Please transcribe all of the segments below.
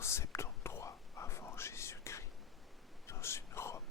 en 73 avant Jésus-Christ, dans une Rome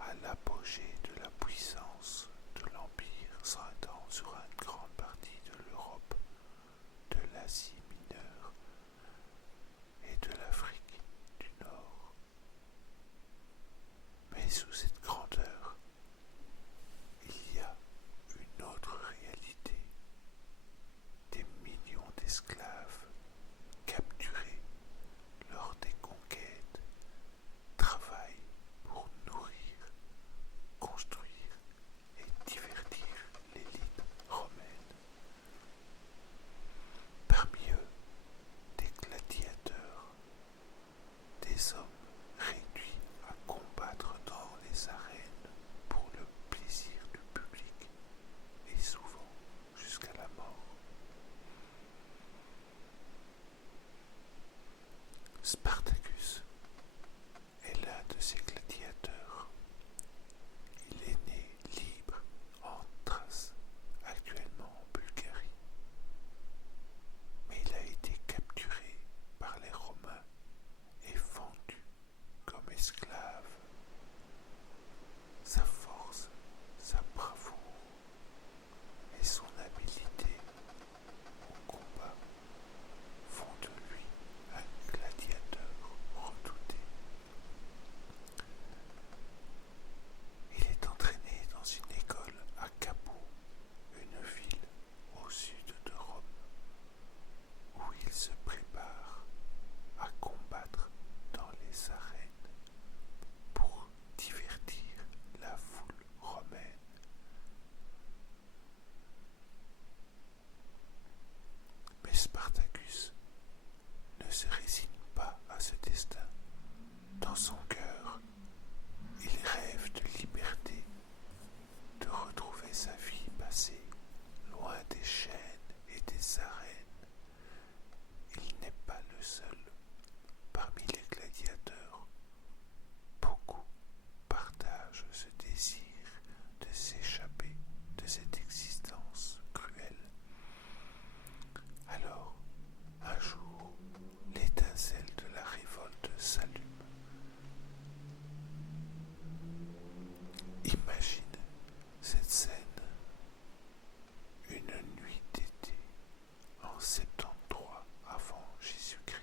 à l'apogée de la puissance de l'Empire s'étend sur une grande partie de l'Europe, de l'Asie mineure et de l'Afrique du Nord. Mais sous cette grandeur, il y a une autre réalité. Des millions d'esclaves capturés lors des conquêtes travaillent pour nourrir, construire et divertir l'élite romaine. Parmi eux, des gladiateurs, des hommes réduits à combattre dans les arènes pour le plaisir du public et souvent jusqu'à la mort. Spartacus est l'un de ces gladiateurs. Il est né libre en Thrace, actuellement en Bulgarie. Mais il a été capturé par les Romains et vendu comme esclave. Sa force, sa bravoure et son habileté au combat font de lui un gladiateur redouté. Il est entraîné dans une école à Capo, une ville au sud de Rome, où il se prépare à combattre dans les arènes pour divertir la foule romaine. Mais Spartacus ne se résigne pas à ce destin. Dans son cœur, il rêve de liberté, de retrouver sa vie passée, loin des chaînes et des arènes. Il n'est pas le seul. Parmi les gladiateurs, beaucoup partagent ce désir de s'échapper de cette existence cruelle. Alors, un jour, l'étincelle de la révolte s'allume. Imagine cette scène. Une nuit d'été en 73 avant Jésus-Christ.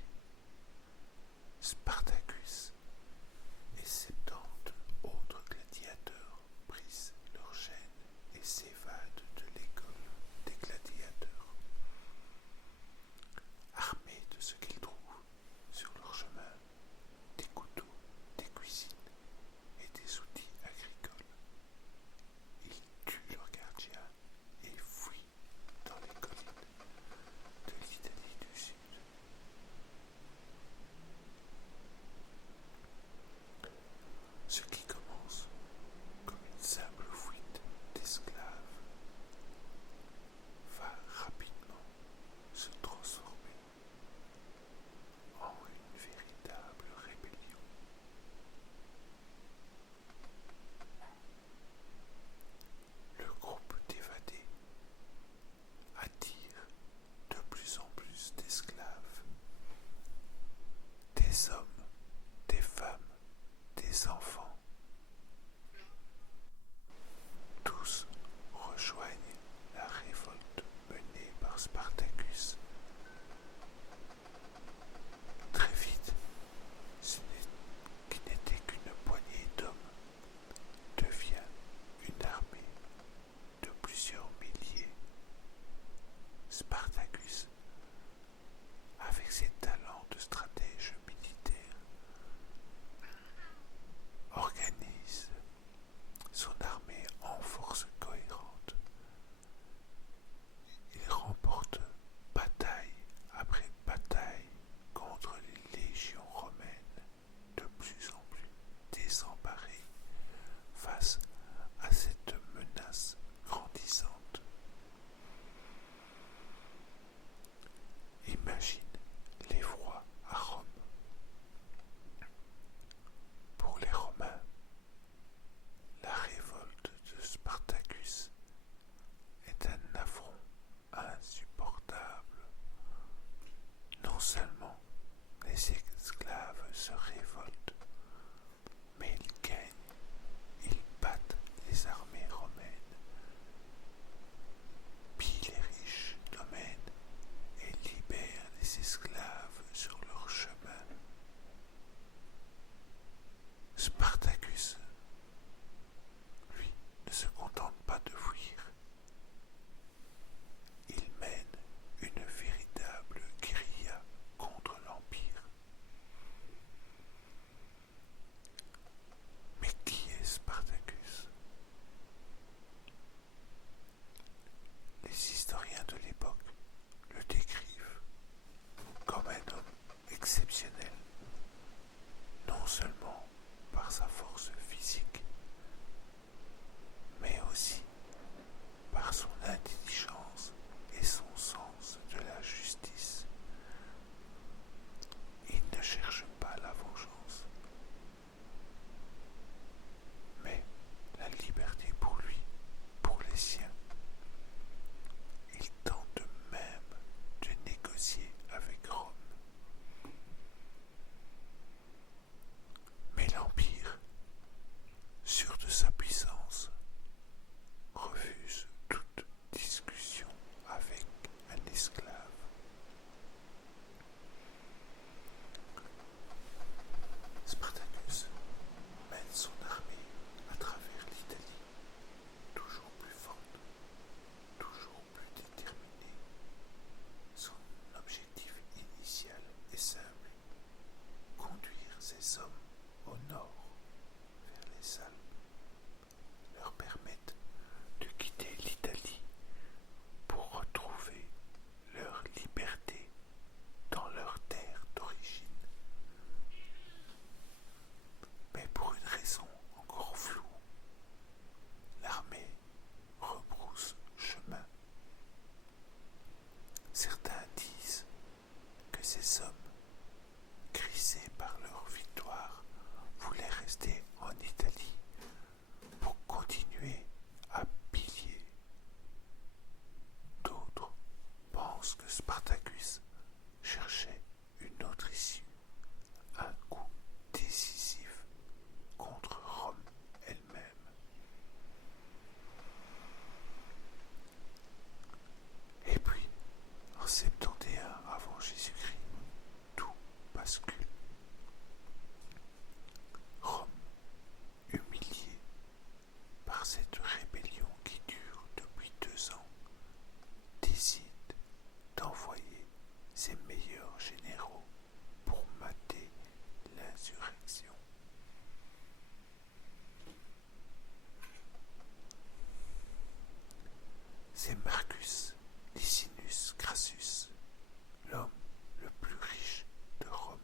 les hommes au nord, vers les Alpes, leur permettent de quitter l'Italie pour retrouver leur liberté dans leur terre d'origine. Mais pour une raison encore floue, l'armée rebrousse chemin. Certains disent que ces hommes, grisés par leur victoire, voulaient rester en Italie pour continuer à piller. D'autres pensent que Spartacus cherchait une autre issue, un coup décisif contre Rome elle-même. Et puis, en 71 avant Jésus-Christ, tout bascule. Rome, humiliée par cette rébellion qui dure depuis 2 ans, décide d'envoyer ses meilleurs généraux pour mater l'insurrection. C'est Marcus Licinius Crassus, l'homme le plus riche de Rome,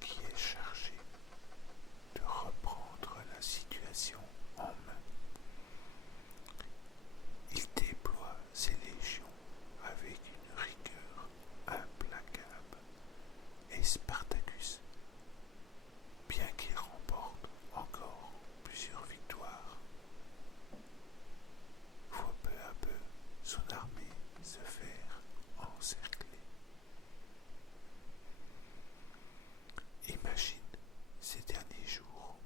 qui est chargé de reprendre la situation en main. Il déploie ses légions avec une rigueur implacable et Spartacus, bien qu'il remporte encore plusieurs victoires, voit peu à peu son armée se faire encercler. Imagine ces derniers jours.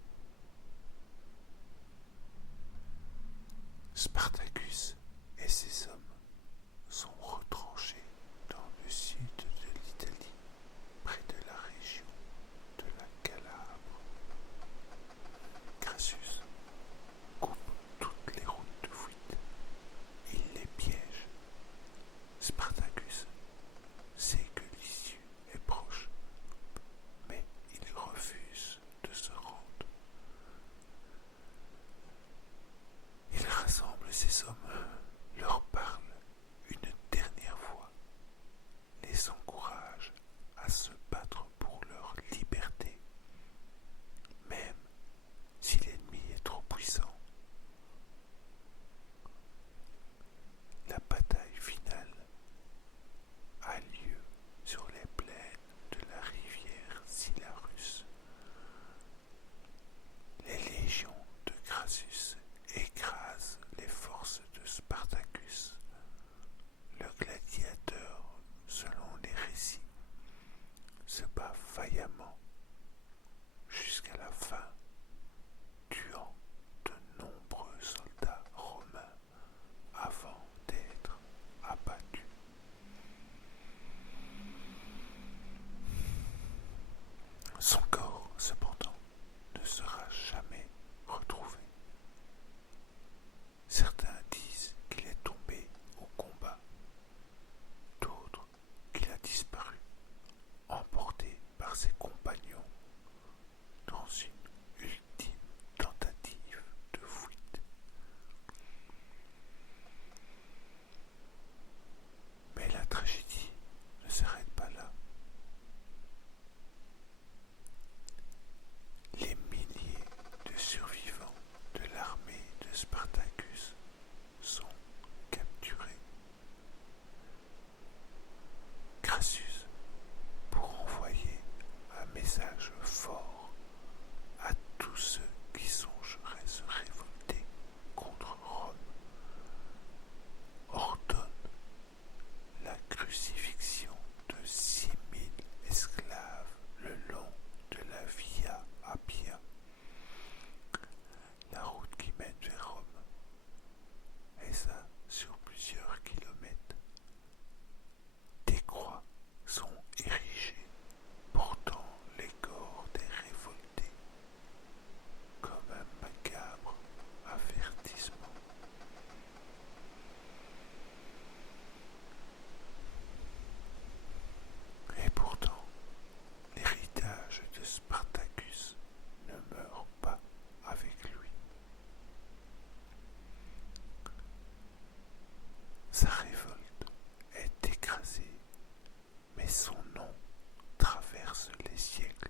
Spartacus et ses hommes sont retranchés dans le sud de l'Italie, près de la région de la Calabre. Crassus coupe toutes les routes de fuite. Il les piège. Spartacus sait que l'issue est proche, mais il refuse de se rendre. Il rassemble ses hommes, leur parle une dernière fois, les encourage à se battre pour leur liberté, même si l'ennemi est trop puissant. La bataille finale a lieu sur les plaines de la rivière Silarus. Les légions de Crassus écrasent les forces de Spartacus. Le gladiateur, selon les récits, se bat vaillamment jusqu'à la fin, tuant de nombreux soldats romains avant d'être abattu. Son corps, cependant, ne sera jamais retrouvé. Certains disent qu'il est tombé au combat, d'autres qu'il a disparu, emporté par ses compagnons dans une ultime tentative de fuite. Mais la tragédie ne s'arrête pas là. siècles.